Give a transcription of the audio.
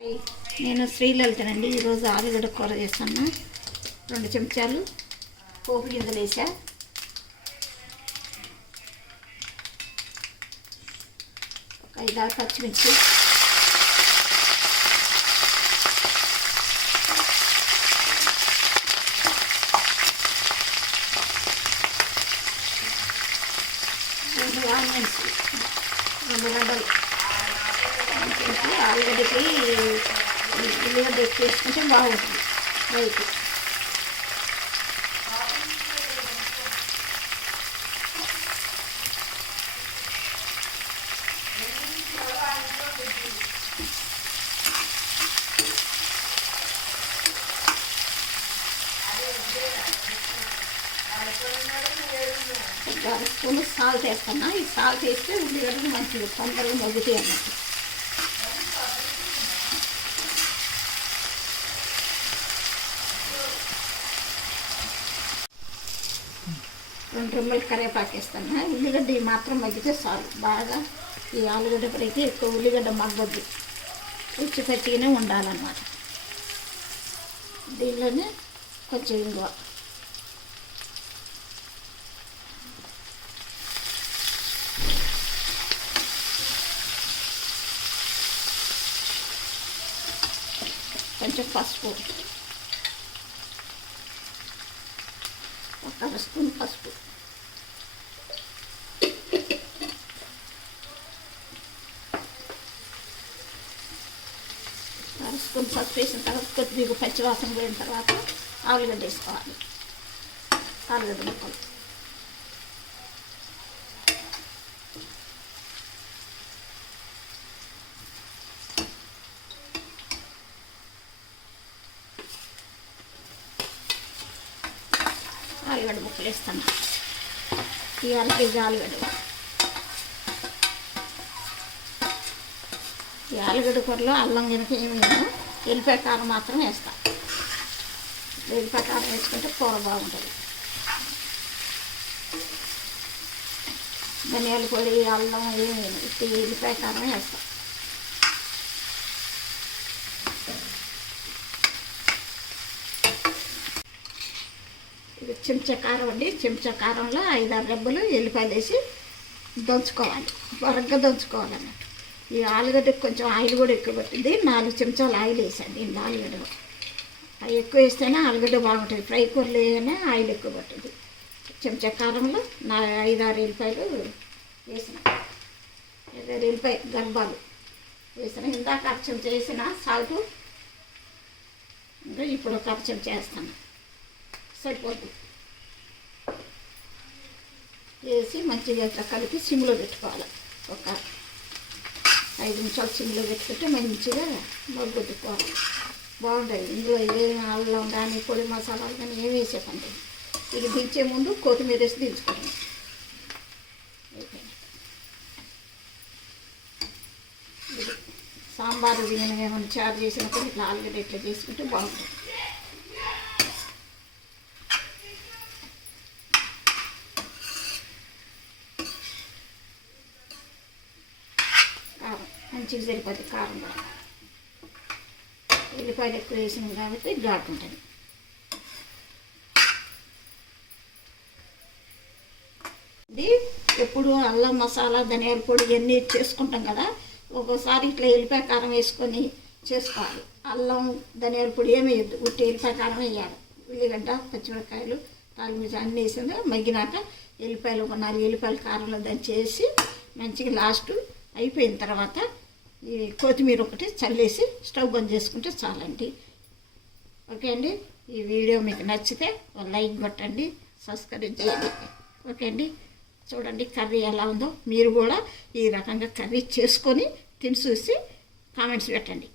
నేను శ్రీలలితనండి. ఈరోజు ఆలుగడ్డ కూర చేస్తాను. 2 చెంచాలు పోపు గింజలు వేసా, ఒక 5-6 పచ్చిమిర్చి, రెండు ఆనియన్స్, 2 గడ్డలు. ఆలుగడ్డకి ఉల్లిగడ్డ ఎక్కువ వేసుకుంటే బాగుంటుంది రైతు. ఒక 1 స్పూన్ సాల్ట్ వేస్తున్నా. ఈ సాల్ట్ వేస్తే ఉల్లిగడ్డలు మంచిగా తొందరగా మగ్గుతాయి అన్నట్టు. రెండు రెమ్మలు కరివేపాకు వేస్తాను. ఉల్లిగడ్డ మాత్రం మగ్గితే చాలు. బాగా ఈ ఆలుగడ్డ ఫ్రైకి ఎక్కువ ఉల్లిగడ్డ మగ్గొద్దు, రుచి పట్టిగానే ఉండాలన్నమాట. దీనిలోనే కొంచెం ఇంగువ, కొంచెం పసుపు, ఒక 1 స్పూన్ పసుపు, వేసిన తర్వాత కొద్దిగా పచ్చివాసన పోయిన తర్వాత ఆలుగడ్డ వేసుకోవాలి. ఆలుగడ్డ ముక్కలు వేస్తాను. ఈ 1/2 కేజీ ఆలుగడ్డ. ఈ ఆలుగడ్డ కూరలో అల్లం గినక ఏమి వేయను, ఎల్లిపాయ కారం మాత్రం వేస్తా. ఎల్లిపాయ కారం వేసుకుంటే కూర బాగుంటుంది. ధనియాల పొడి, అల్లం ఏమి వేయను, ఎల్లిపాయ కారం వేస్తా. ఇది చెంచా కారం అండి. చెంచా కారంలో 5-6 రెబ్బలు ఎల్లిపాయలు వేసి దంచుకోవాలి, బరగ్గా దంచుకోవాలన్నట్టు. ఈ ఆలుగడ్డకి కొంచెం ఆయిల్ కూడా ఎక్కువ పట్టింది. 4 చెంచాలు ఆయిల్ వేసాను దీన్ని. ఆలుగడ్డలో అవి ఎక్కువ వేస్తేనే ఆలుగడ్డ బాగుంటుంది. ఫ్రై కూరలు వేయగానే ఆయిల్ ఎక్కువ పట్టింది. చెంచా కారంలో 5-6 ఎల్లిపాయలు వేసిన, 5-6 ఎల్లిపాయ గర్భాలు వేసిన. ఇందాక 1 చెంచా వేసిన సాల్ట్, ఇంకా ఇప్పుడు ఒక 1 చెంచా వేస్తాను, సరిపోతుంది. వేసి మంచిగా ఇట్లా కలిపి సిమ్లో పెట్టుకోవాలి. ఒక 5 నిమిషాలు సిమ్లో పెట్టుకుంటే మంచిగా మగ్గుతుకోవాలి. బాగుంటుంది. ఇందులో ఏం అల్లం కానీ పొడి మసాలాలు కానీ ఏం వేసే పని లేదు. ఇది దించే ముందు కొత్తిమీర వేసి దించుకోండి. ఇది సాంబారు నేను ఏమైనా చారు చేసినప్పుడు ఇట్లా ఆలుగడ్డ ఇట్లా చేసుకుంటే బాగుంటుంది. మంచిగా సరిపోతుంది కారం కూడా. ఎల్లిపాయలు ఎక్కువ వేసినాం కాబట్టి ఘాటు ఉంటుంది. ఇది ఎప్పుడు అల్లం మసాలా, ధనియాల పొడి ఇవన్నీ చేసుకుంటాం కదా, ఒక్కోసారి ఇట్లా ఎల్లిపాయ కారం వేసుకొని చేసుకోవాలి. అల్లం ధనియాల పొడి ఏమి వేయద్దు, ఉట్టి ఎల్లిపాయ కారం వేయాలి. ఉల్లిగడ్డ, పచ్చిమిరపకాయలు, తాలిమిర్చి అన్నీ వేసింది. మగ్గినాక ఎల్లిపాయలు ఒక 4 ఎల్లిపాయల కారంలో దంచేసి మంచిగా లాస్ట్ అయిపోయిన తర్వాత ఈ కొత్తిమీర ఒకటి చల్లేసి స్టవ్ బంద్ చేసుకుంటే చాలండి. ఓకే అండి. ఈ వీడియో మీకు నచ్చితే ఒక లైక్ కొట్టండి, సబ్స్క్రైబ్ చేయండి. ఓకే అండి. చూడండి కర్రీ ఎలా ఉందో. మీరు కూడా ఈ రకంగా కర్రీ చేసుకొని తిని చూసి కామెంట్స్ పెట్టండి.